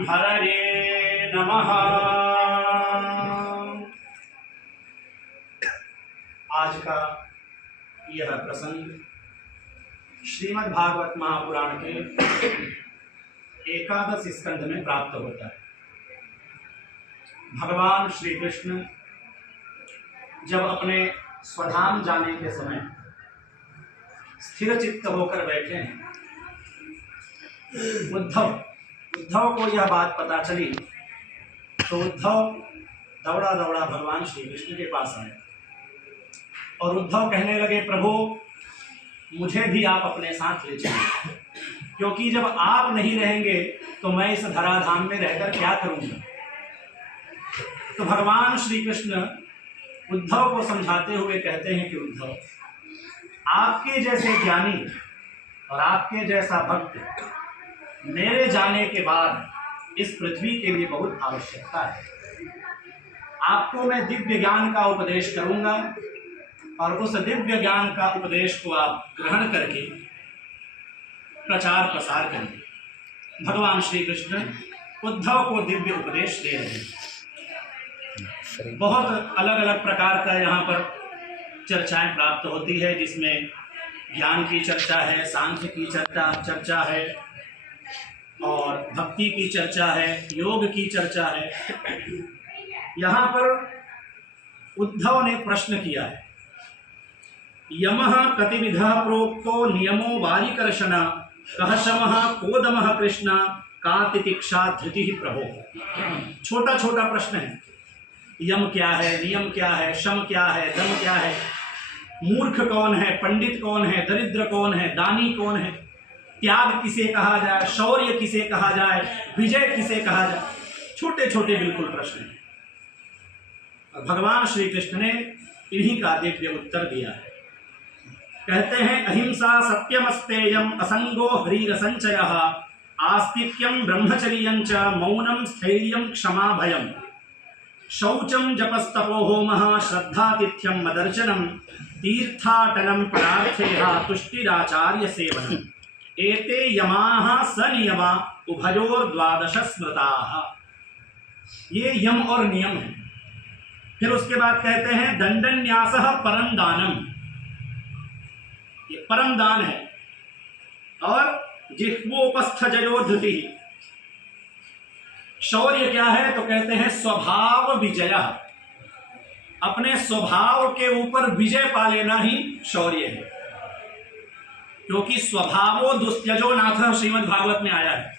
हरये नमः। आज का यह प्रसंग श्रीमद् भागवत महापुराण के एकादश स्कंध में प्राप्त होता है। भगवान श्री कृष्ण जब अपने स्वधाम जाने के समय स्थिर चित्त होकर बैठे हैं, उद्धव को यह बात पता चली तो उद्धव दौड़ा दौड़ा भगवान श्री कृष्ण के पास आए और उद्धव कहने लगे, प्रभु मुझे भी आप अपने साथ ले चलिए, क्योंकि जब आप नहीं रहेंगे तो मैं इस धराधाम में रहकर क्या करूंगा। तो भगवान श्री कृष्ण उद्धव को समझाते हुए कहते हैं कि उद्धव, आपके जैसे ज्ञानी और आपके जैसा भक्त मेरे जाने के बाद इस पृथ्वी के लिए बहुत आवश्यकता है। आपको मैं दिव्य ज्ञान का उपदेश करूंगा और उस दिव्य ज्ञान का उपदेश को आप ग्रहण करके प्रचार प्रसार करेंगे। भगवान श्री कृष्ण उद्धव को दिव्य उपदेश दे रहे हैं। बहुत अलग अलग प्रकार का यहाँ पर चर्चाएं प्राप्त होती है, जिसमें ज्ञान की चर्चा है, सांख्य की चर्चा है और भक्ति की चर्चा है, योग की चर्चा है। यहाँ पर उद्धव ने प्रश्न किया है, यमः कतिविधः प्रोक्तो नियमो वारिकर्षण कः शमः को दमः कृष्ण का तितिक्षा धृतिः प्रभो। छोटा छोटा प्रश्न है। यम क्या है, नियम क्या है, शम क्या है, दम क्या है, मूर्ख कौन है, पंडित कौन है, दरिद्र कौन है, दानी कौन है, त्याग किसे कहा जाए, शौर्य किसे कहा जाए, विजय किसे कहा जाए। छोटे छोटे बिल्कुल प्रश्न हैं। भगवान श्री कृष्ण ने इन्हीं का दिव्य उत्तर दिया है। कहते हैं, अहिंसा सत्यमस्तेयम असंगो हरिरसंचयः आस्तिक्यम ब्रह्मचर्यं च मौनम स्थैर्यं क्षमा भयम शौचम जपस्तपो होमः श्रद्धातिथ्यम मदर्शनम तीर्थाटनम परार्थेहा तुष्टिराचार्य सेवनम एते यमाः सनियमा उभयोर द्वादश स्मृताः। ये यम और नियम है। फिर उसके बाद कहते हैं, दंडन्यासः परम दानम, ये परम दान है। और जिह्वोपस्थ जयो धृति, शौर्य क्या है तो कहते हैं स्वभाव विजय, अपने स्वभाव के ऊपर विजय पा लेना ही शौर्य है। क्योंकि स्वभावो दुस्त्यजो नाथ श्रीमद् भागवत में आया है।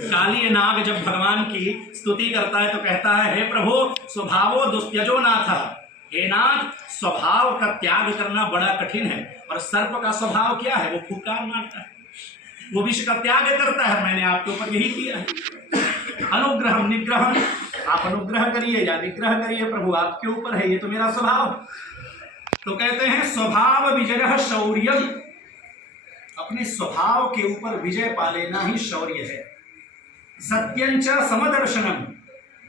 काली नाग जब भगवान की स्तुति करता है तो कहता है, हे प्रभु स्वभावो दुस्त्यजो नाथ, हे नाथ स्वभाव का त्याग करना बड़ा कठिन है। और सर्प का स्वभाव क्या है, वो फुफकार मारता है, वो विष का त्याग करता है। मैंने आपके ऊपर यही किया है। अनुग्रह निग्रह, आप अनुग्रह करिए या निग्रह करिए, प्रभु आपके ऊपर है, ये तो मेरा स्वभाव। तो कहते हैं स्वभाव विजय शौर्य, अपने स्वभाव के ऊपर विजय पा लेना ही शौर्य है। सत्यंच समदर्शनम,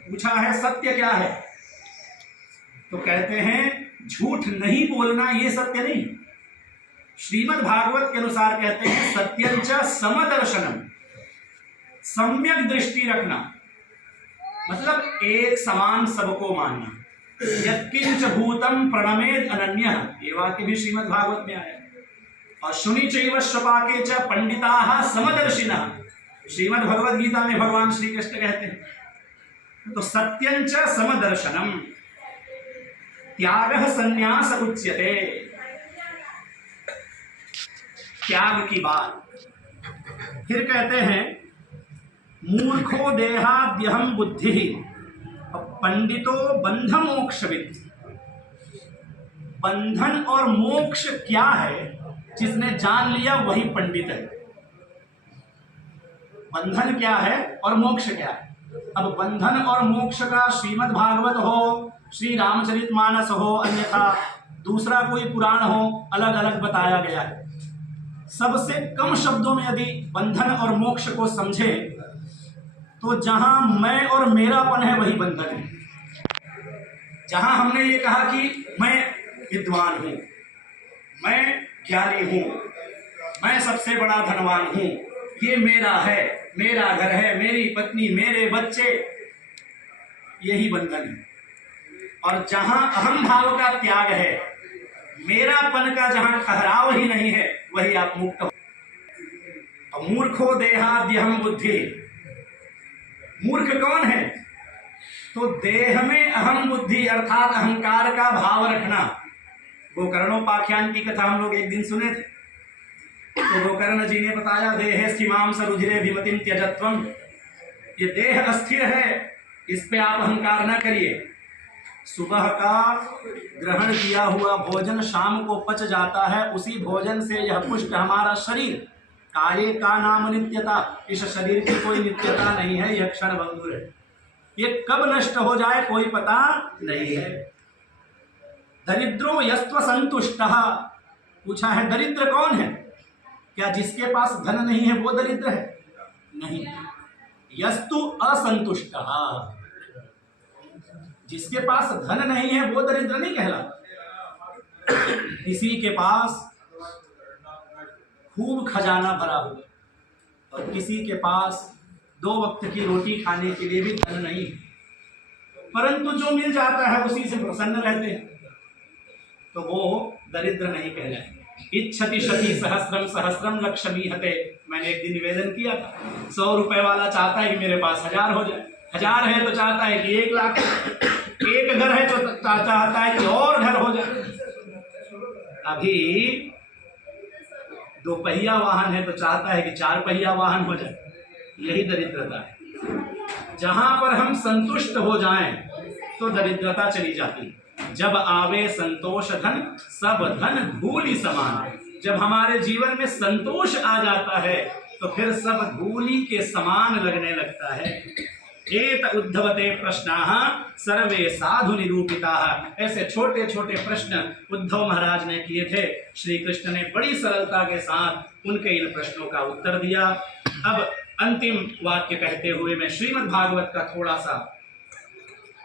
पूछा है सत्य क्या है तो कहते हैं झूठ नहीं बोलना, ये सत्य नहीं। श्रीमद् भागवत के अनुसार कहते हैं सत्यंच समदर्शनम, सम्यक दृष्टि रखना, मतलब एक समान सबको मानना। यत्किंच भूतम प्रणमेद अनन्यः, ये वाक्य भी श्रीमद् भागवत में आया। और शुनि चैव श्वपाके च पंडिताः समदर्शिनः, श्रीमद् भगवद गीता में भगवान श्री कृष्ण कहते हैं। तो सत्यंच समदर्शनम, त्यागः संन्यास उच्यते, त्याग की बात। फिर कहते हैं मूर्खो देहाद्यहम बुद्धि पंडितो बंध मोक्षविद। बंधन और मोक्ष क्या है जिसने जान लिया वही पंडित है। बंधन क्या है और मोक्ष क्या है। अब बंधन और मोक्ष का श्रीमद् भागवत हो, श्री रामचरितमानस हो, अन्यथा दूसरा कोई पुराण हो, अलग अलग बताया गया है। सबसे कम शब्दों में यदि बंधन और मोक्ष को समझे तो जहां मैं और मेरापन है वही बंधन है। जहां हमने ये कहा कि मैं विद्वान हूं, मैं ज्ञानी हूं, मैं सबसे बड़ा धनवान हूं, ये मेरा है, मेरा घर है, मेरी पत्नी, मेरे बच्चे, यही बंधन है। और जहां अहम भाव का त्याग है, मेरापन का जहां ठहराव ही नहीं है, वही आप मुक्त हो। मूर्खो देहाद्यहम बुद्धि, मूर्ख कौन है? तो देह में अहम बुद्धि अर्थात अहंकार का भाव रखना। गोकर्णोपाख्यान की कथा हम लोग एक दिन सुने थे, तो गोकर्ण जी ने बताया, देहे स्थिमाम सरुधिरे विमतिम त्यजत्वम, ये देह अस्थिर है, इस पे आप अहंकार न करिए। सुबह का ग्रहण किया हुआ भोजन शाम को पच जाता है, उसी भोजन से यह पुष्ट हमारा शरीर, काये का नाम नित्यता, इस शरीर की कोई नित्यता नहीं है, यह क्षण भंगुर है, ये कब नष्ट हो जाए कोई पता नहीं है। दरिद्रो यस्त्व संतुष्टः, पूछा है दरिद्र कौन है? क्या जिसके पास धन नहीं है वो दरिद्र है? नहीं, यस्तु असंतुष्टः, जिसके पास धन नहीं है वो दरिद्र नहीं कहलाता। किसी के पास खूब खजाना भरा हुआ और किसी के पास 2 वक्त की रोटी खाने के लिए भी धन नहीं, परंतु जो मिल जाता है उसी से प्रसन्न रहते हैं, तो वो दरिद्र नहीं कहलाए। इच्छति शती सहस्रम सहस्रम लक्ष्मी हते, मैंने एक दिन निवेदन किया था, 100 रुपए वाला चाहता है कि मेरे पास 1000 हो जाए, 1000 है तो चाहता है कि 1 लाख, एक घर है तो चाहता है कि और घर हो जाए, अभी 2 पहिया वाहन है तो चाहता है कि 4 पहिया वाहन हो जाए। यही दरिद्रता है। जहां पर हम संतुष्ट हो जाएं तो दरिद्रता चली जाती है। जब आवे संतोष धन, सब धन धूलि समान, जब हमारे जीवन में संतोष आ जाता है तो फिर सब धूलि के समान लगने लगता है। एत उद्धवते प्रश्नाः सर्वे साधु निरूपिताः, ऐसे छोटे छोटे प्रश्न उद्धव महाराज ने किए थे। श्री कृष्ण ने बड़ी सरलता के साथ उनके इन प्रश्नों का उत्तर दिया। अब अंतिम वाक्य कहते हुए मैं श्रीमद् भागवत का थोड़ा सा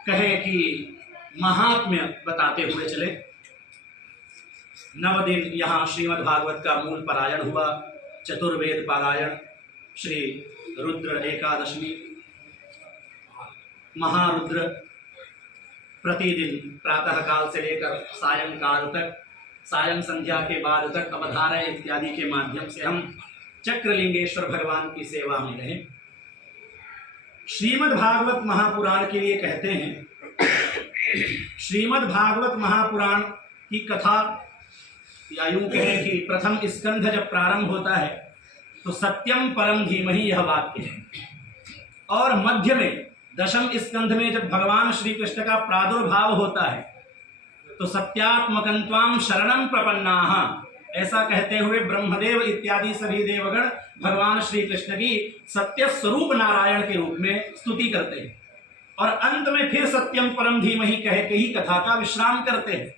कहे कि महात्म्य बताते हुए चले। 9 दिन यहाँ श्रीमद् भागवत का मूल पारायण हुआ, चतुर्वेद पारायण, श्री रुद्र एकादशी, महारुद्र, प्रतिदिन प्रातः काल से लेकर सायंकाल तक, सायं संध्या के बाद तक अवधारय इत्यादि के माध्यम से हम चक्रलिंगेश्वर भगवान की सेवा में रहे। श्रीमद् भागवत महापुराण के लिए कहते हैं, श्रीमद् भागवत महापुराण की कथा, या यूं कहें कि प्रथम स्कंध जब प्रारंभ होता है तो सत्यम परम धीमहि यह वाक्य है, और मध्य में 10वें स्कंध में जब भगवान श्री कृष्ण का प्रादुर्भाव होता है तो सत्यात्मकं त्वां शरणं प्रपन्नाः, ऐसा कहते हुए ब्रह्मदेव इत्यादि सभी देवगण भगवान श्री कृष्ण की सत्य स्वरूप नारायण के रूप में स्तुति करते हैं, और अंत में फिर सत्यम परम धीमहि कह के ही कथा का विश्राम करते हैं।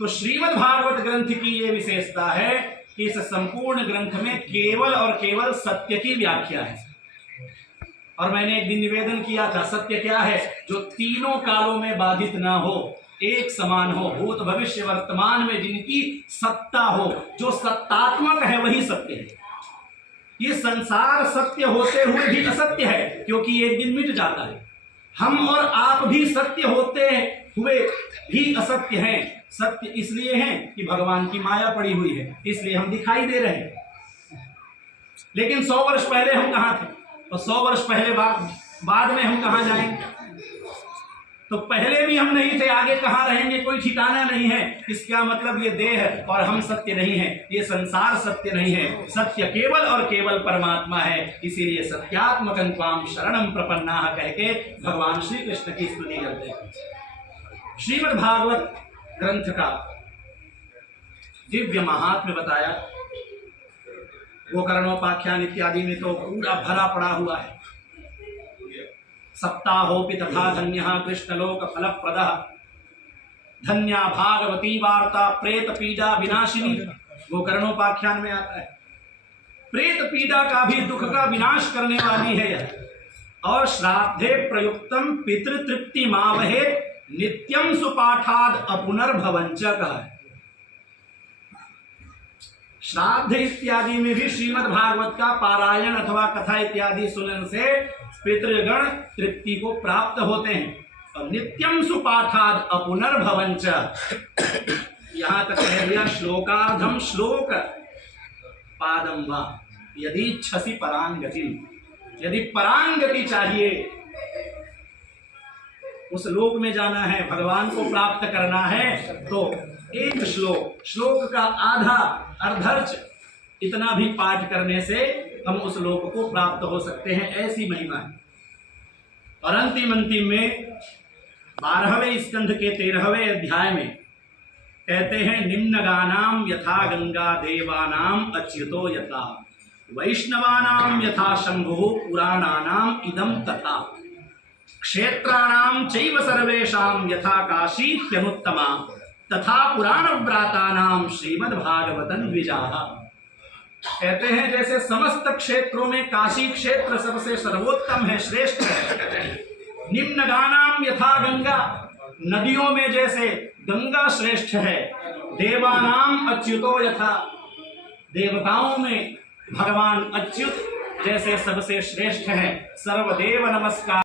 तो श्रीमद् भागवत ग्रंथ की ये विशेषता है कि इस संपूर्ण ग्रंथ में केवल और केवल सत्य की व्याख्या है। और मैंने एक दिन निवेदन किया था, सत्य क्या है? जो तीनों कालों में बाधित ना हो, एक समान हो, भूत भविष्य वर्तमान में जिनकी सत्ता हो, जो सत्तात्मक है वही सत्य है। ये संसार सत्य होते हुए भी असत्य है, क्योंकि एक दिन मिट जाता है। हम और आप भी सत्य होते हुए भी असत्य हैं। सत्य इसलिए हैं कि भगवान की माया पड़ी हुई है, इसलिए हम दिखाई दे रहे हैं। लेकिन 100 वर्ष पहले हम कहाँ थे, और 100 वर्ष पहले बाद में हम कहाँ जाएंगे? तो पहले भी हम नहीं थे, आगे कहाँ रहेंगे, कोई ठिकाना नहीं है। इसका मतलब ये देह और हम सत्य नहीं है, ये संसार सत्य नहीं है। सत्य केवल और केवल परमात्मा है। इसीलिए सत्यात्मकं त्वां शरणं प्रपन्नाः कह के भगवान श्री कृष्ण की स्तुति करते हैं। श्रीमद् भागवत ग्रंथ का दिव्य महात्म्य बताया। गोकर्णोपाख्यान इत्यादि में तो पूरा भरा पड़ा हुआ है। सप्ताहोपि तथा धन्यः कृष्णलोक फलप्रदः, धन्या भागवती वार्ता प्रेत पीड़ा विनाशिनी, गोकर्णोपाख्यान में आता है। प्रेत पीड़ा का भी दुख का विनाश करने वाली है यह। और श्राद्धे प्रयुक्तम पितृतृप्ति मावहे नित्यम सुपाठाद अपुनर्भवंच कहा है। श्राद्ध इत्यादि में भी श्रीमद् भागवत का पारायण अथवा कथा इत्यादि सुनने से पितृगण तृप्ति को प्राप्त होते हैं। और नित्यम सुपाठाद अपुनर्भवंच, यहाँ तक कह दिया श्लोकार्धम श्लोक पादम वा यदि छसी परांगति, यदि परांगति चाहिए, उस लोक में जाना है, भगवान को प्राप्त करना है, तो एक श्लोक का आधा अर्धर्च इतना भी पाठ करने से हम उस लोक को प्राप्त हो सकते हैं। ऐसी महिमा है। और अंतिम में 12वें स्कंध के 13वें अध्याय में कहते हैं निम्नगानाम यथा गंगा देवानाम अच्युतो यथा वैष्णवानाम यथा शंभु पुराणानाम इदम तथा क्षेत्राणाम चैव सर्वेषां यथा काशी ह्यनुत्तमा तथा पुराण व्रातानाम श्रीमद्भागवतन द्विजाः। कहते हैं जैसे समस्त क्षेत्रों में काशी क्षेत्र सबसे सर्वोत्तम है, श्रेष्ठ है। निम्नगानाम यथा गंगा, नदियों में जैसे गंगा श्रेष्ठ है। देवानाम अच्युतो यथा, देवताओं में भगवान अच्युत जैसे सबसे श्रेष्ठ है। सर्वदेव नमस्कार।